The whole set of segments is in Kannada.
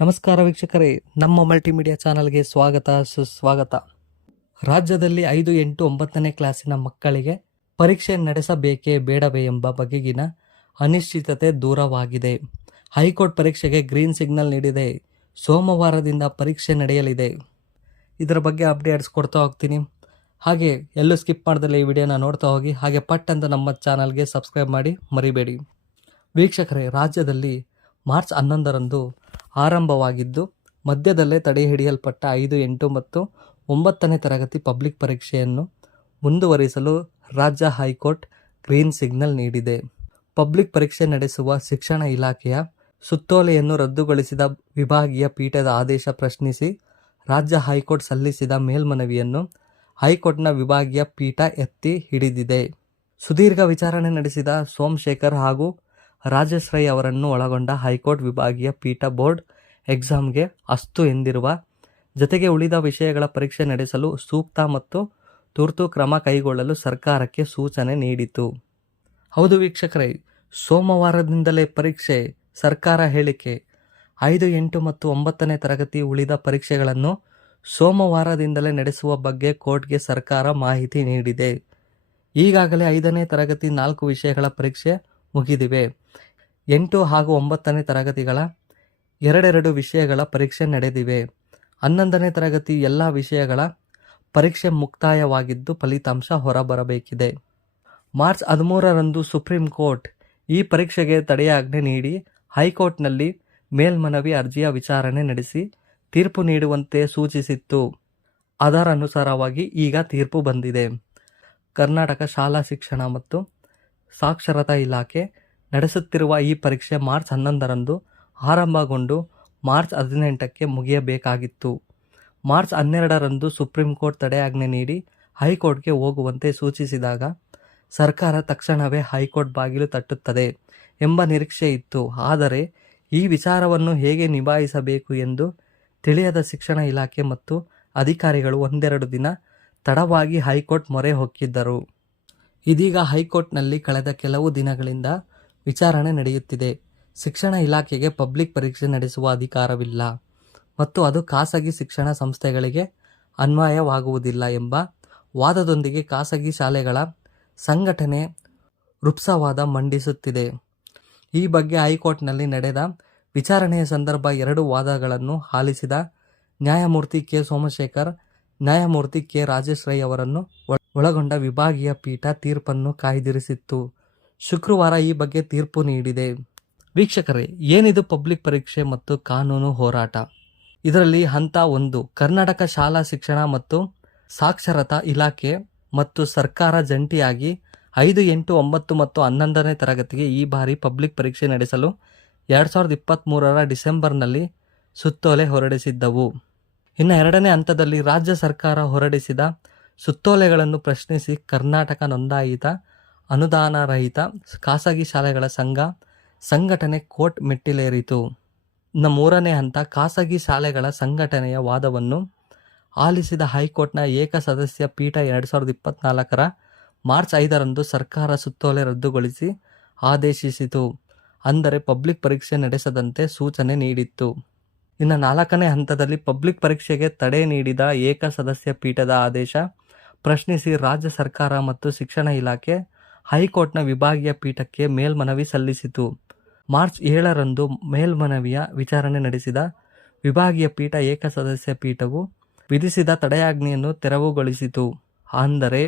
ನಮಸ್ಕಾರ ವೀಕ್ಷಕರೇ, ನಮ್ಮ ಮಲ್ಟಿಮೀಡಿಯಾ ಚಾನಲ್ಗೆ ಸ್ವಾಗತ ಸುಸ್ವಾಗತ. ರಾಜ್ಯದಲ್ಲಿ 5, 8, 9ನೇ ಕ್ಲಾಸಿನ ಮಕ್ಕಳಿಗೆ ಪರೀಕ್ಷೆ ನಡೆಸಬೇಕೇ ಬೇಡವೇ ಎಂಬ ಬಗೆಗಿನ ಅನಿಶ್ಚಿತತೆ ದೂರವಾಗಿದೆ. ಹೈಕೋರ್ಟ್ ಪರೀಕ್ಷೆಗೆ ಗ್ರೀನ್ ಸಿಗ್ನಲ್ ನೀಡಿದೆ. ಸೋಮವಾರದಿಂದ ಪರೀಕ್ಷೆ ನಡೆಯಲಿದೆ. ಇದರ ಬಗ್ಗೆ ಅಪ್ಡೇಟ್ಸ್ ಕೊಡ್ತಾ ಹೋಗ್ತೀನಿ. ಹಾಗೆ ಎಲ್ಲೂ ಸ್ಕಿಪ್ ಮಾಡ್ದಲ್ಲೇ ಈ ವಿಡಿಯೋನ ನೋಡ್ತಾ ಹೋಗಿ. ಹಾಗೆ ಪಟ್ ಅಂತ ನಮ್ಮ ಚಾನಲ್ಗೆ ಸಬ್ಸ್ಕ್ರೈಬ್ ಮಾಡಿ ಮರಿಬೇಡಿ. ವೀಕ್ಷಕರೇ, ರಾಜ್ಯದಲ್ಲಿ ಮಾರ್ಚ್ 11ರಂದು ಆರಂಭವಾಗಿದ್ದು ಮಧ್ಯದಲ್ಲೇ ತಡೆ ಹಿಡಿಯಲ್ಪಟ್ಟ 5, 8 ಮತ್ತು 9ನೇ ತರಗತಿ ಪಬ್ಲಿಕ್ ಪರೀಕ್ಷೆಯನ್ನು ಮುಂದುವರಿಸಲು ರಾಜ್ಯ ಹೈಕೋರ್ಟ್ ಗ್ರೀನ್ ಸಿಗ್ನಲ್ ನೀಡಿದೆ. ಪಬ್ಲಿಕ್ ಪರೀಕ್ಷೆ ನಡೆಸುವ ಶಿಕ್ಷಣ ಇಲಾಖೆಯ ಸುತ್ತೋಲೆಯನ್ನು ರದ್ದುಗೊಳಿಸಿದ ವಿಭಾಗೀಯ ಪೀಠದ ಆದೇಶ ಪ್ರಶ್ನಿಸಿ ರಾಜ್ಯ ಹೈಕೋರ್ಟ್ ಸಲ್ಲಿಸಿದ ಮೇಲ್ಮನವಿಯನ್ನು ಹೈಕೋರ್ಟ್ನ ವಿಭಾಗೀಯ ಪೀಠ ಎತ್ತಿ ಹಿಡಿದಿದೆ. ಸುದೀರ್ಘ ವಿಚಾರಣೆ ನಡೆಸಿದ ಸೋಮಶೇಖರ್ ಹಾಗೂ ರಾಜೇಶ್ ರೈ ಅವರನ್ನು ಒಳಗೊಂಡ ಹೈಕೋರ್ಟ್ ವಿಭಾಗೀಯ ಪೀಠ ಬೋರ್ಡ್ ಎಕ್ಸಾಮ್ಗೆ ಅಸ್ತು ಎಂದಿರುವ ಜತೆಗೆ ಉಳಿದ ವಿಷಯಗಳ ಪರೀಕ್ಷೆ ನಡೆಸಲು ಸೂಕ್ತ ಮತ್ತು ತುರ್ತು ಕ್ರಮ ಕೈಗೊಳ್ಳಲು ಸರ್ಕಾರಕ್ಕೆ ಸೂಚನೆ ನೀಡಿತು. ಹೌದು ವೀಕ್ಷಕರೇ, ಸೋಮವಾರದಿಂದಲೇ ಪರೀಕ್ಷೆ. ಸರ್ಕಾರ ಹೇಳಿಕೆ: 5, 8 ಮತ್ತು 9ನೇ ತರಗತಿ ಉಳಿದ ಪರೀಕ್ಷೆಗಳನ್ನು ಸೋಮವಾರದಿಂದಲೇ ನಡೆಸುವ ಬಗ್ಗೆ ಕೋರ್ಟ್ಗೆ ಸರ್ಕಾರ ಮಾಹಿತಿ ನೀಡಿದೆ. ಈಗಾಗಲೇ 5ನೇ ತರಗತಿ 4 ವಿಷಯಗಳ ಪರೀಕ್ಷೆ ಮುಗಿದಿವೆ. 8 ಹಾಗೂ 9ನೇ ತರಗತಿಗಳ 2 ವಿಷಯಗಳ ಪರೀಕ್ಷೆ ನಡೆದಿವೆ. 11ನೇ ತರಗತಿ ಎಲ್ಲ ವಿಷಯಗಳ ಪರೀಕ್ಷೆ ಮುಕ್ತಾಯವಾಗಿದ್ದು ಫಲಿತಾಂಶ ಹೊರಬರಬೇಕಿದೆ. ಮಾರ್ಚ್ 13ರಂದು ಸುಪ್ರೀಂ ಕೋರ್ಟ್ ಈ ಪರೀಕ್ಷೆಗೆ ತಡೆಯಾಜ್ಞೆ ನೀಡಿ ಹೈಕೋರ್ಟ್ನಲ್ಲಿ ಮೇಲ್ಮನವಿ ಅರ್ಜಿಯ ವಿಚಾರಣೆ ನಡೆಸಿ ತೀರ್ಪು ನೀಡುವಂತೆ ಸೂಚಿಸಿತ್ತು. ಅದರನುಸಾರವಾಗಿ ಈಗ ತೀರ್ಪು ಬಂದಿದೆ. ಕರ್ನಾಟಕ ಶಾಲಾ ಶಿಕ್ಷಣ ಮತ್ತು ಸಾಕ್ಷರತಾ ಇಲಾಖೆ ನಡೆಸುತ್ತಿರುವ ಈ ಪರೀಕ್ಷೆ ಮಾರ್ಚ್ 11ರಂದು ಆರಂಭಗೊಂಡು ಮಾರ್ಚ್ 18ಕ್ಕೆ ಮುಗಿಯಬೇಕಾಗಿತ್ತು. ಮಾರ್ಚ್ 12ರಂದು ಸುಪ್ರೀಂ ಕೋರ್ಟ್ ತಡೆಯಾಜ್ಞೆ ನೀಡಿ ಹೈಕೋರ್ಟ್ಗೆ ಹೋಗುವಂತೆ ಸೂಚಿಸಿದಾಗ ಸರ್ಕಾರ ತಕ್ಷಣವೇ ಹೈಕೋರ್ಟ್ ಬಾಗಿಲು ತಟ್ಟುತ್ತದೆ ಎಂಬ ನಿರೀಕ್ಷೆ ಇತ್ತು. ಆದರೆ ಈ ವಿಚಾರವನ್ನು ಹೇಗೆ ನಿಭಾಯಿಸಬೇಕು ಎಂದು ತಿಳಿಯದ ಶಿಕ್ಷಣ ಇಲಾಖೆ ಮತ್ತು ಅಧಿಕಾರಿಗಳು 1-2 ದಿನ ತಡವಾಗಿ ಹೈಕೋರ್ಟ್ ಮೊರೆ ಹೊಕ್ಕಿದ್ದರು. ಇದೀಗ ಹೈಕೋರ್ಟ್ನಲ್ಲಿ ಕಳೆದ ಕೆಲವು ದಿನಗಳಿಂದ ವಿಚಾರಣೆ ನಡೆಯುತ್ತಿದೆ. ಶಿಕ್ಷಣ ಇಲಾಖೆಗೆ ಪಬ್ಲಿಕ್ ಪರೀಕ್ಷೆ ನಡೆಸುವ ಅಧಿಕಾರವಿಲ್ಲ ಮತ್ತು ಅದು ಖಾಸಗಿ ಶಿಕ್ಷಣ ಸಂಸ್ಥೆಗಳಿಗೆ ಅನ್ವಯವಾಗುವುದಿಲ್ಲ ಎಂಬ ವಾದದೊಂದಿಗೆ ಖಾಸಗಿ ಶಾಲೆಗಳ ಸಂಘಟನೆ ರುಪ್ಸವಾದ ಮಂಡಿಸುತ್ತಿದೆ. ಈ ಬಗ್ಗೆ ಹೈಕೋರ್ಟ್ನಲ್ಲಿ ನಡೆದ ವಿಚಾರಣೆಯ ಸಂದರ್ಭ 2 ವಾದಗಳನ್ನು ಆಲಿಸಿದ ನ್ಯಾಯಮೂರ್ತಿ ಕೆ. ಸೋಮಶೇಖರ್, ನ್ಯಾಯಮೂರ್ತಿ ಕೆ. ರಾಜೇಶ್ ರೈ ಅವರನ್ನು ಒಳಗೊಂಡ ವಿಭಾಗೀಯ ಪೀಠ ತೀರ್ಪನ್ನು ಕಾಯ್ದಿರಿಸಿತ್ತು. ಶುಕ್ರವಾರ ಈ ಬಗ್ಗೆ ತೀರ್ಪು ನೀಡಿದೆ. ವೀಕ್ಷಕರೇ, ಏನಿದು ಪಬ್ಲಿಕ್ ಪರೀಕ್ಷೆ ಮತ್ತು ಕಾನೂನು ಹೋರಾಟ? ಇದರಲ್ಲಿ ಹಂತ 1, ಕರ್ನಾಟಕ ಶಾಲಾ ಶಿಕ್ಷಣ ಮತ್ತು ಸಾಕ್ಷರತಾ ಇಲಾಖೆ ಮತ್ತು ಸರ್ಕಾರ ಜಂಟಿಯಾಗಿ 5, 8, 9 ಮತ್ತು 11ನೇ ತರಗತಿಗೆ ಈ ಬಾರಿ ಪಬ್ಲಿಕ್ ಪರೀಕ್ಷೆ ನಡೆಸಲು 2023ರ ಡಿಸೆಂಬರ್ನಲ್ಲಿ ಸುತ್ತೋಲೆ ಹೊರಡಿಸಿದ್ದವು. ಇನ್ನು 2ನೇ ಹಂತದಲ್ಲಿ ರಾಜ್ಯ ಸರ್ಕಾರ ಹೊರಡಿಸಿದ ಸುತ್ತೋಲೆಗಳನ್ನು ಪ್ರಶ್ನಿಸಿ ಕರ್ನಾಟಕ ನೋಂದಾಯಿತ ಅನುದಾನರಹಿತ ಖಾಸಗಿ ಶಾಲೆಗಳ ಸಂಘಟನೆ ಕೋರ್ಟ್ ಮೆಟ್ಟಿಲೇರಿತು. ಇನ್ನು 3ನೇ ಹಂತ ಖಾಸಗಿ ಶಾಲೆಗಳ ಸಂಘಟನೆಯ ವಾದವನ್ನು ಆಲಿಸಿದ ಹೈಕೋರ್ಟ್ನ ಏಕಸದಸ್ಯ ಪೀಠ 2024ರ ಮಾರ್ಚ್ 5ರಂದು ಸರ್ಕಾರ ಸುತ್ತೋಲೆ ರದ್ದುಗೊಳಿಸಿ ಆದೇಶಿಸಿತು. ಅಂದರೆ ಪಬ್ಲಿಕ್ ಪರೀಕ್ಷೆ ನಡೆಸದಂತೆ ಸೂಚನೆ ನೀಡಿತ್ತು. ಇನ್ನು 4ನೇ ಹಂತದಲ್ಲಿ ಪಬ್ಲಿಕ್ ಪರೀಕ್ಷೆಗೆ ತಡೆ ನೀಡಿದ ಏಕಸದಸ್ಯ ಪೀಠದ ಆದೇಶ ಪ್ರಶ್ನಿಸಿ ರಾಜ್ಯ ಸರ್ಕಾರ ಮತ್ತು ಶಿಕ್ಷಣ ಇಲಾಖೆ ಹೈಕೋರ್ಟ್ನ ವಿಭಾಗೀಯ ಪೀಠಕ್ಕೆ ಮೇಲ್ಮನವಿ ಸಲ್ಲಿಸಿತು. ಮಾರ್ಚ್ 7ರಂದು ಮೇಲ್ಮನವಿಯ ವಿಚಾರಣೆ ನಡೆಸಿದ ವಿಭಾಗೀಯ ಪೀಠ ಏಕಸದಸ್ಯ ಪೀಠವು ವಿಧಿಸಿದ ತಡೆಯಾಜ್ಞೆಯನ್ನು ತೆರವುಗೊಳಿಸಿತು. ಅಂದರೆ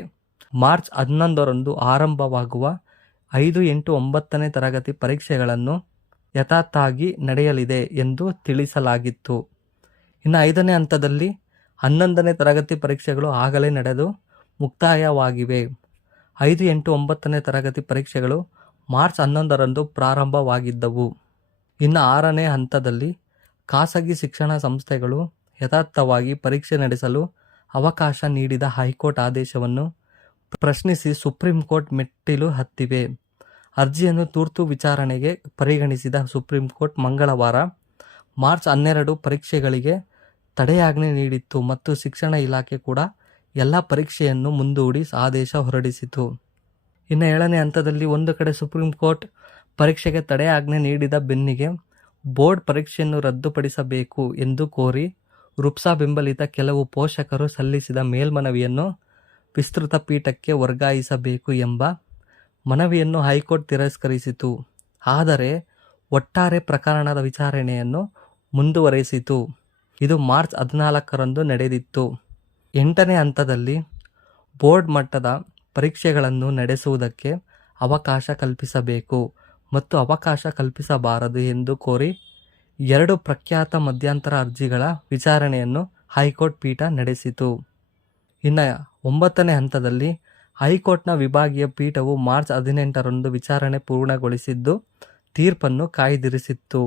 ಮಾರ್ಚ್ 11ರಂದು ಆರಂಭವಾಗುವ 5, 8, 9ನೇ ತರಗತಿ ಪರೀಕ್ಷೆಗಳನ್ನು ಯಥಾತಾಗಿ ನಡೆಯಲಿದೆ ಎಂದು ತಿಳಿಸಲಾಗಿತ್ತು. ಇನ್ನು 5ನೇ ಹಂತದಲ್ಲಿ 11ನೇ ತರಗತಿ ಪರೀಕ್ಷೆಗಳು ಆಗಲೇ ನಡೆದು ಮುಕ್ತಾಯವಾಗಿವೆ. 5, 8, 9ನೇ ತರಗತಿ ಪರೀಕ್ಷೆಗಳು ಮಾರ್ಚ್ 11ರಂದು ಪ್ರಾರಂಭವಾಗಿದ್ದವು. ಇನ್ನು 6ನೇ ಹಂತದಲ್ಲಿ ಖಾಸಗಿ ಶಿಕ್ಷಣ ಸಂಸ್ಥೆಗಳು ಯಥಾರ್ಥವಾಗಿ ಪರೀಕ್ಷೆ ನಡೆಸಲು ಅವಕಾಶ ನೀಡಿದ ಹೈಕೋರ್ಟ್ ಆದೇಶವನ್ನು ಪ್ರಶ್ನಿಸಿ ಸುಪ್ರೀಂ ಕೋರ್ಟ್ ಮೆಟ್ಟಿಲು ಹತ್ತಿವೆ. ಅರ್ಜಿಯನ್ನು ತುರ್ತು ವಿಚಾರಣೆಗೆ ಪರಿಗಣಿಸಿದ ಸುಪ್ರೀಂ ಕೋರ್ಟ್ ಮಂಗಳವಾರ ಮಾರ್ಚ್ 12 ಪರೀಕ್ಷೆಗಳಿಗೆ ತಡೆಯಾಜ್ಞೆ ನೀಡಿತ್ತು ಮತ್ತು ಶಿಕ್ಷಣ ಇಲಾಖೆ ಕೂಡ ಎಲ್ಲ ಪರೀಕ್ಷೆಯನ್ನು ಮುಂದೂಡಿ ಆದೇಶ ಹೊರಡಿಸಿತು. ಇನ್ನು 7ನೇ ಹಂತದಲ್ಲಿ ಒಂದು ಕಡೆ ಸುಪ್ರೀಂ ಕೋರ್ಟ್ ಪರೀಕ್ಷೆಗೆ ತಡೆಯಾಜ್ಞೆ ನೀಡಿದ ಬೆನ್ನಿಗೆ ಬೋರ್ಡ್ ಪರೀಕ್ಷೆಯನ್ನು ರದ್ದುಪಡಿಸಬೇಕು ಎಂದು ಕೋರಿ ರುಪ್ಸಾ ಬೆಂಬಲಿತ ಕೆಲವು ಪೋಷಕರು ಸಲ್ಲಿಸಿದ ಮೇಲ್ಮನವಿಯನ್ನು ವಿಸ್ತೃತ ಪೀಠಕ್ಕೆ ವರ್ಗಾಯಿಸಬೇಕು ಎಂಬ ಮನವಿಯನ್ನು ಹೈಕೋರ್ಟ್ ತಿರಸ್ಕರಿಸಿತು. ಆದರೆ ಒಟ್ಟಾರೆ ಪ್ರಕರಣದ ವಿಚಾರಣೆಯನ್ನು ಮುಂದುವರೆಸಿತು. ಇದು ಮಾರ್ಚ್ 14ರಂದು ನಡೆದಿತ್ತು. 8ನೇ ಹಂತದಲ್ಲಿ ಬೋರ್ಡ್ ಮಟ್ಟದ ಪರೀಕ್ಷೆಗಳನ್ನು ನಡೆಸುವುದಕ್ಕೆ ಅವಕಾಶ ಕಲ್ಪಿಸಬೇಕು ಮತ್ತು ಅವಕಾಶ ಕಲ್ಪಿಸಬಾರದು ಎಂದು ಕೋರಿ 2 ಪ್ರಖ್ಯಾತ ಮಧ್ಯಂತರ ಅರ್ಜಿಗಳ ವಿಚಾರಣೆಯನ್ನು ಹೈಕೋರ್ಟ್ ಪೀಠ ನಡೆಸಿತು. ಇನ್ನು 9ನೇ ಹಂತದಲ್ಲಿ ಹೈಕೋರ್ಟ್ನ ವಿಭಾಗೀಯ ಪೀಠವು ಮಾರ್ಚ್ 18ರಂದು ವಿಚಾರಣೆ ಪೂರ್ಣಗೊಳಿಸಿದ್ದು ತೀರ್ಪನ್ನು ಕಾಯ್ದಿರಿಸಿತ್ತು.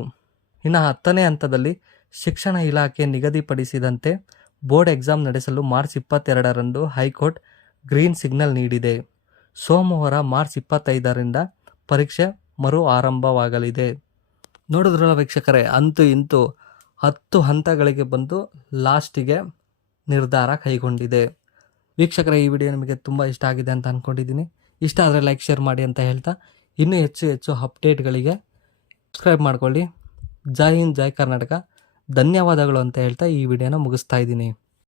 ಇನ್ನು 10ನೇ ಹಂತದಲ್ಲಿ ಶಿಕ್ಷಣ ಇಲಾಖೆ ನಿಗದಿಪಡಿಸಿದಂತೆ ಬೋರ್ಡ್ ಎಕ್ಸಾಮ್ ನಡೆಸಲು ಮಾರ್ಚ್ 22ರಂದು ಹೈಕೋರ್ಟ್ ಗ್ರೀನ್ ಸಿಗ್ನಲ್ ನೀಡಿದೆ. ಸೋಮವಾರ ಮಾರ್ಚ್ 25ರಿಂದ ಪರೀಕ್ಷೆ ಮರು ಆರಂಭವಾಗಲಿದೆ. ನೋಡಿದ್ರಲ್ಲ ವೀಕ್ಷಕರೇ, ಅಂತೂ ಇಂತೂ 10 ಹಂತಗಳಿಗೆ ಬಂದು ಲಾಸ್ಟಿಗೆ ನಿರ್ಧಾರ ಕೈಗೊಂಡಿದೆ. ವೀಕ್ಷಕರೇ, ಈ ವಿಡಿಯೋ ನಿಮಗೆ ತುಂಬ ಇಷ್ಟ ಆಗಿದೆ ಅಂತ ಅಂದ್ಕೊಂಡಿದ್ದೀನಿ. ಇಷ್ಟ ಆದರೆ ಲೈಕ್ ಶೇರ್ ಮಾಡಿ ಅಂತ ಹೇಳ್ತಾ ಇನ್ನೂ ಹೆಚ್ಚು ಅಪ್ಡೇಟ್ಗಳಿಗೆ ಸಬ್ಸ್ಕ್ರೈಬ್ ಮಾಡ್ಕೊಳ್ಳಿ. ಜೈ ಹಿಂದ್, ಜೈ ಕರ್ನಾಟಕ. ಧನ್ಯವಾದಗಳು ಅಂತ ಹೇಳ್ತಾ ಈ ವಿಡಿಯೋನ ಮುಗಿಸ್ತಾ ಇದ್ದೀನಿ.